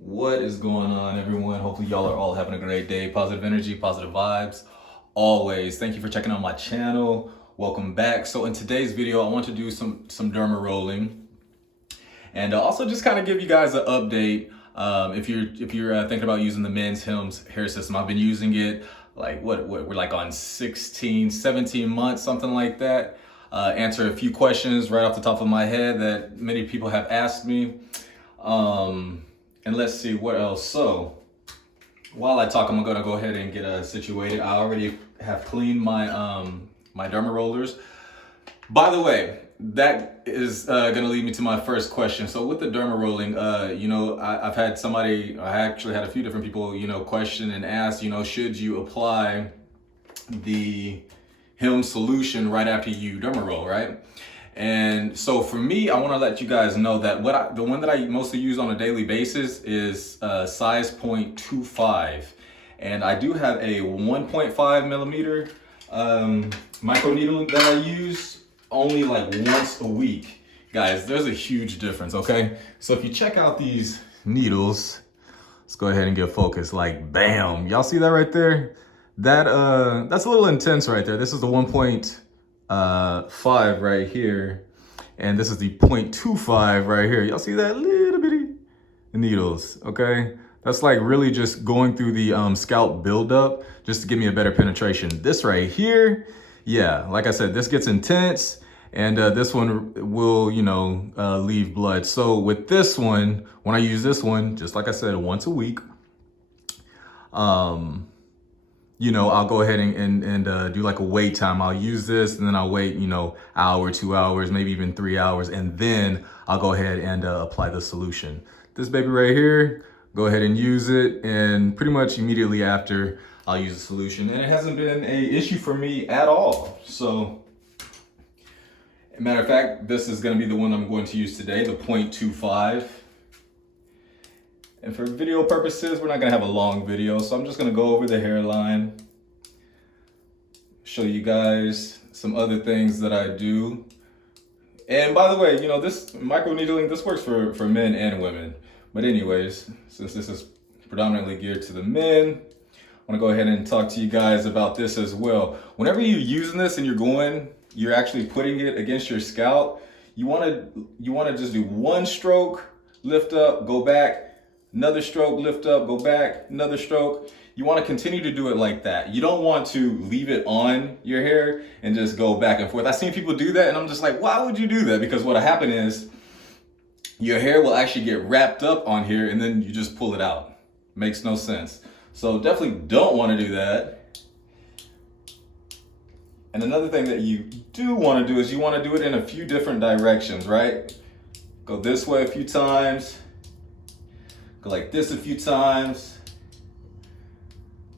What is going on, everyone? Hopefully y'all are all having a great day. Positive energy, positive vibes always. Thank you for checking out my channel. Welcome back. So in today's video, I want to do some derma rolling and also just kind of give you guys an update. If you're thinking about using the men's HIMS hair system, I've been using it like what we're like on 16, 17 months, something like that. Answer a few questions right off the top of my head that many people have asked me. And let's see what else. So while I talk, I'm gonna go ahead and get situated. I already have cleaned my my derma rollers. By the way, that is gonna lead me to my first question. So with the derma rolling, I've had somebody, I actually had a few different people, question and ask, should you apply the HIMS solution right after you derma roll, right? And so for me, I want to let you guys know that the one that I mostly use on a daily basis is size 0.25, and I do have a 1.5 millimeter micro needle that I use only like once a week. Guys, there's a huge difference, okay? So if you check out these needles, let's go ahead and get focused. Like, bam, y'all see that right there? That's a little intense right there. This is the 1.5 right here, and this is the 0.25 right here. Y'all see that little bitty needles? Okay, that's like really just going through the scalp buildup just to give me a better penetration. This right here, yeah, like I said, this gets intense, and this one will leave blood. So with this one, when I use this one, just like I said, once a week, I'll go ahead and do like a wait time. I'll use this and then I'll wait, hour, 2 hours, maybe even 3 hours. And then I'll go ahead and apply the solution. This baby right here, go ahead and use it. And pretty much immediately after, I'll use the solution. And it hasn't been an issue for me at all. So, matter of fact, this is gonna be the one I'm going to use today, the 0.25. And for video purposes, we're not gonna have a long video, so I'm just gonna go over the hairline, show you guys some other things that I do. And by the way, this micro needling, this works for men and women. But anyways, since this is predominantly geared to the men, I wanna go ahead and talk to you guys about this as well. Whenever you're using this and you're actually putting it against your scalp, you wanna just do one stroke, lift up, go back, another stroke, lift up, go back, another stroke. You want to continue to do it like that. You don't want to leave it on your hair and just go back and forth. I've seen people do that and I'm just like, why would you do that? Because what'll happen is your hair will actually get wrapped up on here and then you just pull it out. Makes no sense. So definitely don't want to do that. And another thing that you do want to do is you want to do it in a few different directions, right? Go this way a few times. Go like this a few times.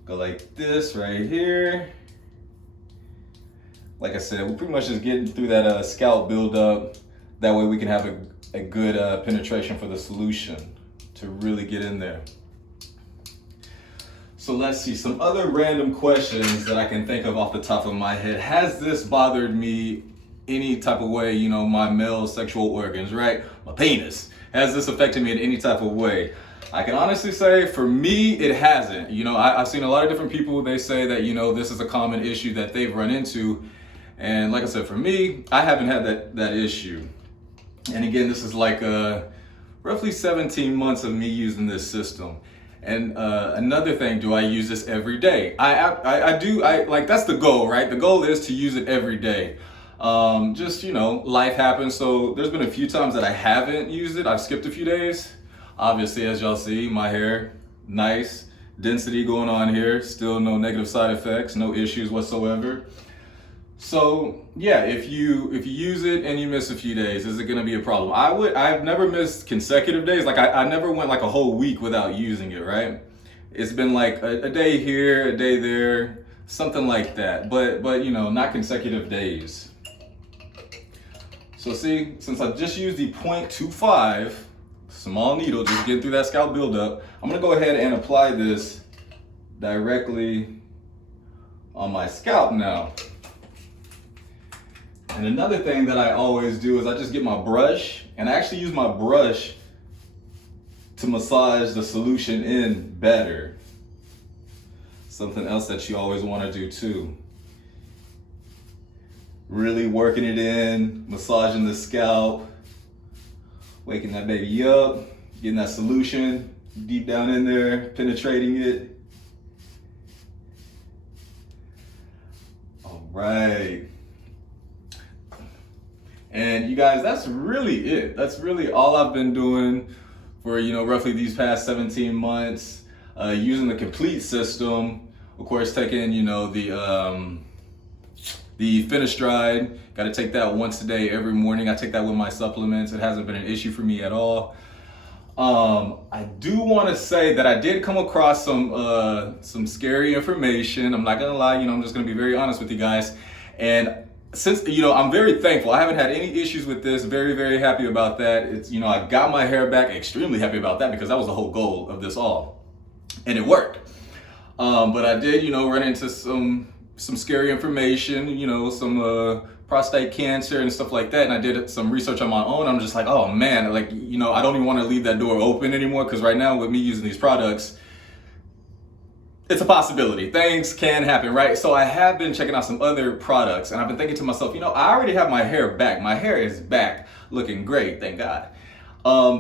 Go like this right here. Like I said, we're pretty much just getting through that scalp buildup. That way we can have a good penetration for the solution to really get in there. So let's see, some other random questions that I can think of off the top of my head. Has this bothered me any type of way, my male sexual organs, right? My penis. Has this affected me in any type of way? I can honestly say for me, it hasn't. I've seen a lot of different people, they say that, this is a common issue that they've run into. And like I said, for me, I haven't had that issue. And again, this is like roughly 17 months of me using this system. And another thing, do I use this every day? I do, that's the goal, right? The goal is to use it every day. Life happens. So there's been a few times that I haven't used it. I've skipped a few days. Obviously, as y'all see, my hair, nice density going on here. Still no negative side effects, no issues whatsoever. So yeah, if you use it and you miss a few days, is it gonna be a problem? I've never missed consecutive days. Like I never went like a whole week without using it, right? It's been like a day here, a day there, something like that. But not consecutive days. So see, since I just used the 0.25, small needle, just getting through that scalp buildup, I'm gonna go ahead and apply this directly on my scalp now. And another thing that I always do is I just get my brush, and I actually use my brush to massage the solution in better. Something else that you always want to do too. Really working it in, massaging the scalp, waking that baby up, getting that solution deep down in there, penetrating it. All right. And you guys, that's really it. That's really all I've been doing for, roughly these past 17 months, using the complete system. Of course, taking, the finasteride, got to take that once a day every morning. I take that with my supplements. It hasn't been an issue for me at all. I do want to say that I did come across some scary information. I'm not gonna lie, I'm just gonna be very honest with you guys. And since, I'm very thankful. I haven't had any issues with this. Very, very happy about that. It's, I got my hair back. Extremely happy about that because that was the whole goal of this all. And it worked. But I did, run into some scary information, some prostate cancer and stuff like that. And I did some research on my own. I'm just like, oh man, I don't even want to leave that door open anymore, because right now with me using these products, it's a possibility. Things can happen, right? So I have been checking out some other products, and I've been thinking to myself, I already have my hair back. My hair is back, looking great, thank God.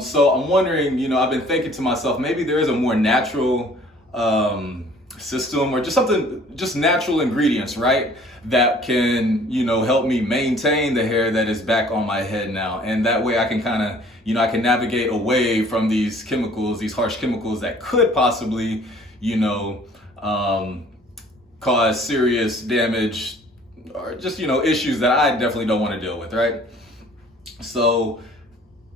So I'm wondering, I've been thinking to myself, maybe there is a more natural system, or just natural ingredients, right, that can, help me maintain the hair that is back on my head now. And that way I can kind of, I can navigate away from these chemicals, these harsh chemicals that could possibly, cause serious damage, or just, issues that I definitely don't want to deal with, right? So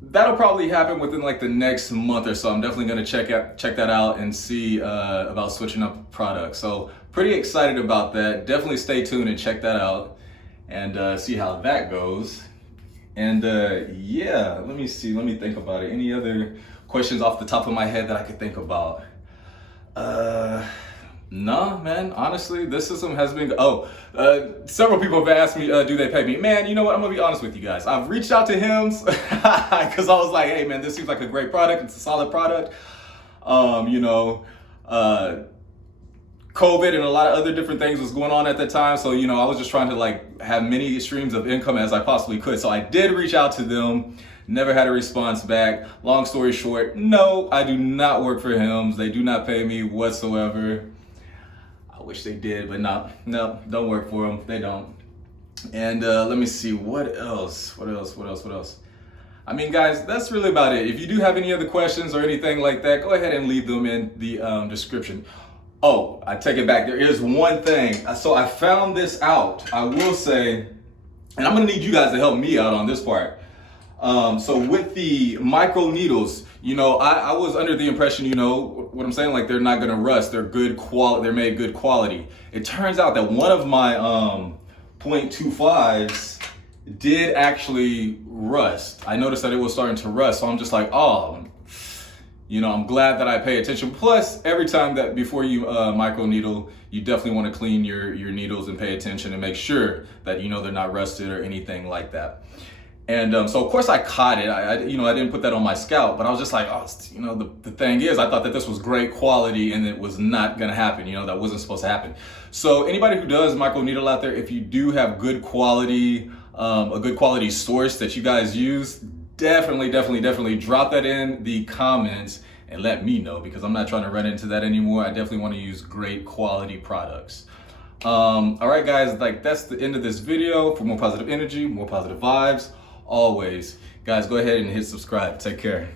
that'll probably happen within like the next month or so. I'm definitely going to check that out and see about switching up products. So pretty excited about that. Definitely stay tuned and check that out and see how that goes. And yeah, let me think about it. Any other questions off the top of my head that I could think about? No, man, honestly, this system has been, several people have asked me, do they pay me? Man, you know what, I'm gonna be honest with you guys. I've reached out to HIMS because I was like, hey man, this seems like a great product. It's a solid product. COVID and a lot of other different things was going on at that time. So, I was just trying to like have many streams of income as I possibly could. So I did reach out to them. Never had a response back. Long story short, no, I do not work for HIMS. They do not pay me whatsoever. I wish they did, but no, don't work for them. They don't. And let me see, what else? I mean, guys, that's really about it. If you do have any other questions or anything like that, go ahead and leave them in the description. Oh, I take it back. There is one thing. So I found this out, I will say, and I'm gonna need you guys to help me out on this part. So with the micro needles, I was under the impression, what I'm saying, like they're not gonna rust. They're good quality. They're made good quality. It turns out that one of my 0.25s did actually rust. I noticed that it was starting to rust. So I'm just like, oh, I'm glad that I pay attention. Plus, every time that before you micro needle, you definitely want to clean your needles and pay attention and make sure that they're not rusted or anything like that. And so of course I caught it. I didn't put that on my scalp, but I was just like, oh, the thing is, I thought that this was great quality and it was not gonna happen. That wasn't supposed to happen. So anybody who does micro needle out there, if you do have good quality, a good quality source that you guys use, definitely drop that in the comments and let me know, because I'm not trying to run into that anymore. I definitely want to use great quality products. All right, guys, like that's the end of this video. For more positive energy, more positive vibes, always, guys, go ahead and hit subscribe. Take care.